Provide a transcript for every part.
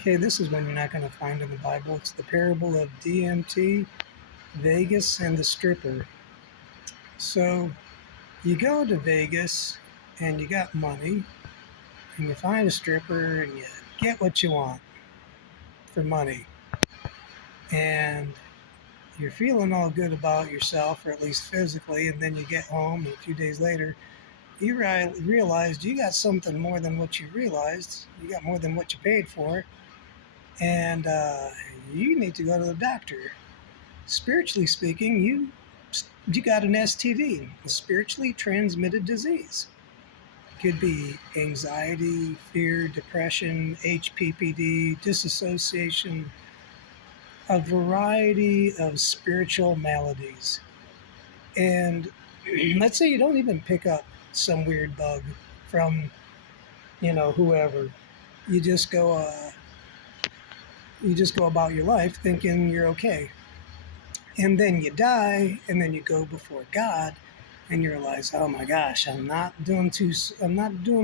Okay, this is one you're not going to find in the Bible. It's the parable of DMT, Vegas, and the stripper. So you go to Vegas and you got money and you find a stripper and you get what you want for money. And you're feeling all good about yourself, or at least physically, and then you get home and a few days later you realized you got something more than what you realized. You got more than what you paid for, and you need to go to the doctor. Spiritually speaking, you got an STD, a spiritually transmitted disease. Could be anxiety, fear, depression, HPPD, disassociation, a variety of spiritual maladies. And let's say you don't even pick up some weird bug from, whoever. You just go, you just go about your life thinking you're okay. And then you die, and then you go before God, and you realize, oh my gosh, I'm not doing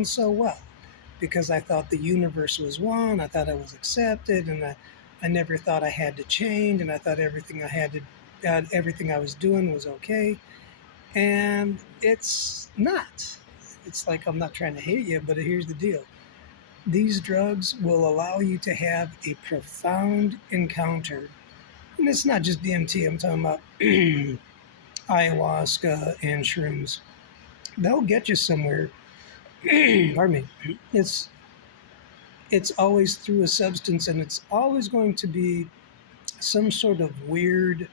so well, because I thought the universe was one. I thought I was accepted, and I never thought I had to change, and I thought everything I was doing was okay, and it's not. It's like, I'm not trying to hate you, but here's the deal. These drugs will allow you to have a profound encounter. And it's not just DMT, I'm talking about ayahuasca and shrooms. They'll get you somewhere. Pardon me. It's it's always through a substance, and it's always going to be some sort of weird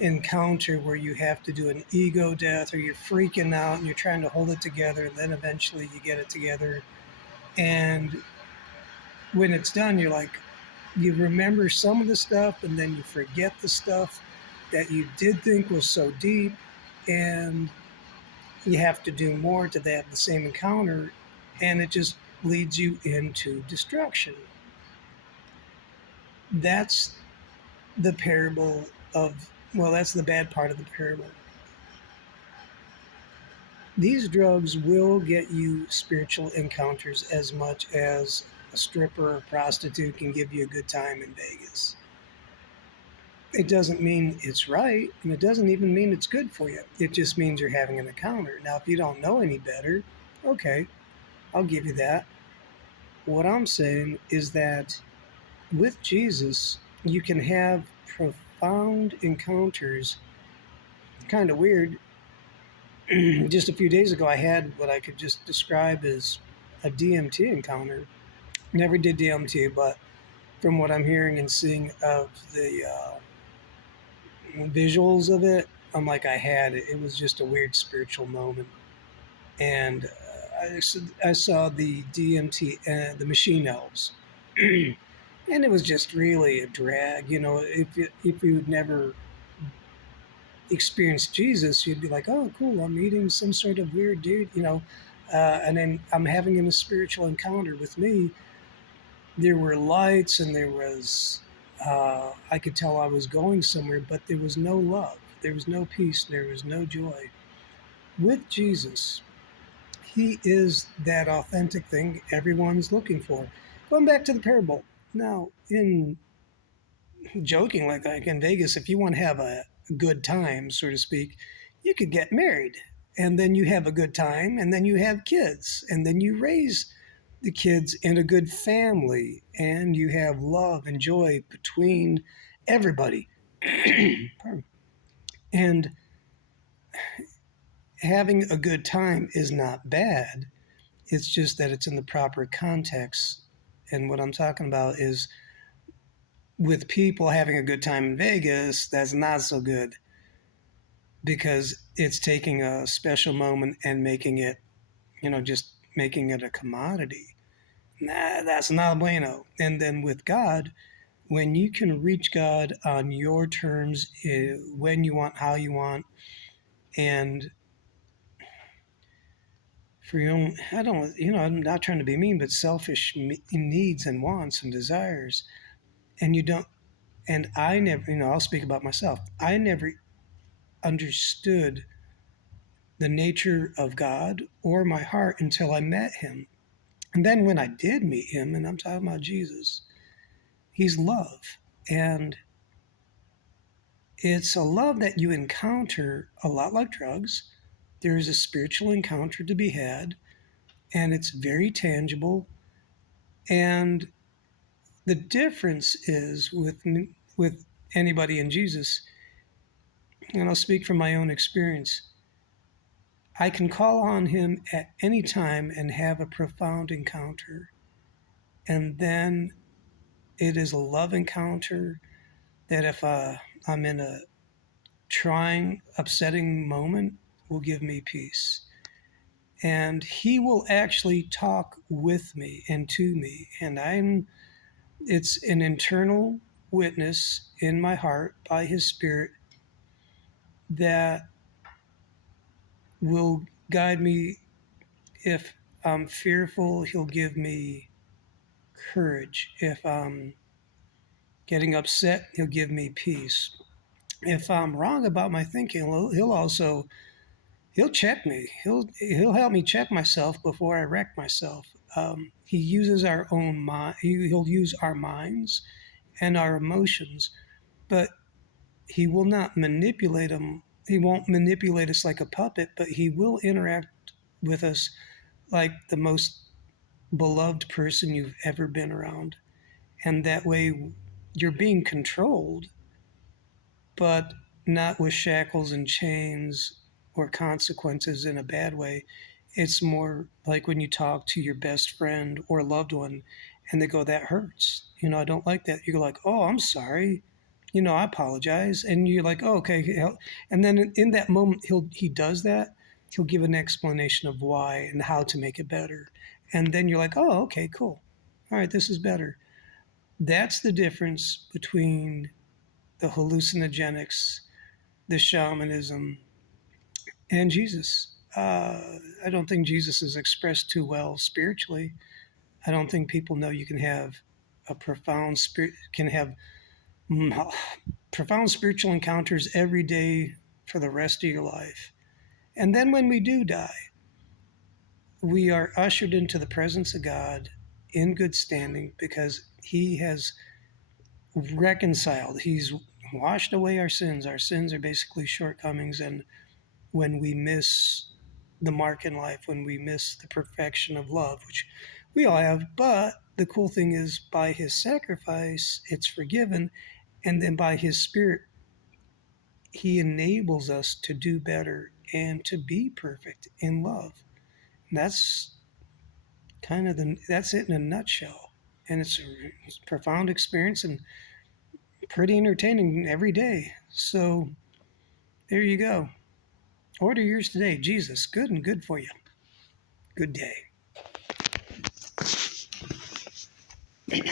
encounter where you have to do an ego death, or you're freaking out and you're trying to hold it together, and then eventually you get it together. And when it's done, you're like, you remember some of the stuff, and then you forget the stuff that you did think was so deep, and you have to do more to have the same encounter, and it just leads you into destruction. That's the parable of, well, that's the bad part of the parable. These drugs will get you spiritual encounters as much as a stripper or prostitute can give you a good time in Vegas. It doesn't mean it's right, and it doesn't even mean it's good for you. It just means you're having an encounter. Now, if you don't know any better, okay, I'll give you that. What I'm saying is that with Jesus, you can have profound encounters. Kind of weird. Just a few days ago, I had what I could just describe as a DMT encounter. Never did DMT, but from what I'm hearing and seeing of the visuals of it, I'm like, I had it. It was just a weird spiritual moment. And I saw the DMT, the machine elves. And it was just really a drag. If you'd never experienced Jesus, you'd be like, oh, cool, I'm meeting some sort of weird dude. And then I'm having a spiritual encounter with me. There were lights, and I could tell I was going somewhere, but there was no love. There was no peace. There was no joy. With Jesus, he is that authentic thing everyone's looking for. Going back to the parable. Now, in joking, like in Vegas, if you want to have a good time, so to speak, you could get married, and then you have a good time, and then you have kids, and then you raise the kids in a good family, and you have love and joy between everybody. And having a good time is not bad. It's just that it's in the proper context. And what I'm talking about is, with people having a good time in Vegas, that's not so good, because it's taking a special moment and making it, just making it a commodity. Nah, that's not bueno. And then with God, when you can reach God on your terms, when you want, how you want, and for your own, I don't, I'm not trying to be mean, but selfish needs and wants and desires, and you don't, and I never, I'll speak about myself. I never understood the nature of God or my heart until I met him. And then when I did meet him, and I'm talking about Jesus, He's love. And it's a love that you encounter a lot like drugs. There is a spiritual encounter to be had, and it's very tangible. And the difference is with anybody in Jesus, and I'll speak from my own experience. I can call on him at any time and have a profound encounter. And then it is a love encounter that if I'm in a trying, upsetting moment, will give me peace. And he will actually talk with me and to me. And it's an internal witness in my heart by his spirit that will guide me. If I'm fearful, he'll give me courage. If I'm getting upset, he'll give me peace. If I'm wrong about my thinking, he'll also he'll check me. He'll help me check myself before I wreck myself. He uses our own mind. He'll use our minds and our emotions, but he will not manipulate them. He won't manipulate us like a puppet, but he will interact with us like the most beloved person you've ever been around. And that way you're being controlled, but not with shackles and chains or consequences in a bad way. It's more like when you talk to your best friend or loved one and they go, that hurts. I don't like that. You go like, oh, I'm sorry. I apologize. And you're like, oh, okay. And then in that moment, he does that. He'll give an explanation of why and how to make it better. And then you're like, oh, okay, cool. All right, this is better. That's the difference between the hallucinogenics, the shamanism, and Jesus. I don't think Jesus is expressed too well spiritually. I don't think people know you can have a profound spirit, can have profound spiritual encounters every day for the rest of your life. And then when we do die, we are ushered into the presence of God in good standing because He has reconciled. He's washed away our sins. Our sins are basically shortcomings. And when we miss the mark in life, when we miss the perfection of love, which we all have, but the cool thing is by His sacrifice, it's forgiven. And then by His Spirit, He enables us to do better and to be perfect in love. And that's that's it in a nutshell. And it's a profound experience and pretty entertaining every day. So there you go. Order yours today. Jesus, good and good for you. Good day.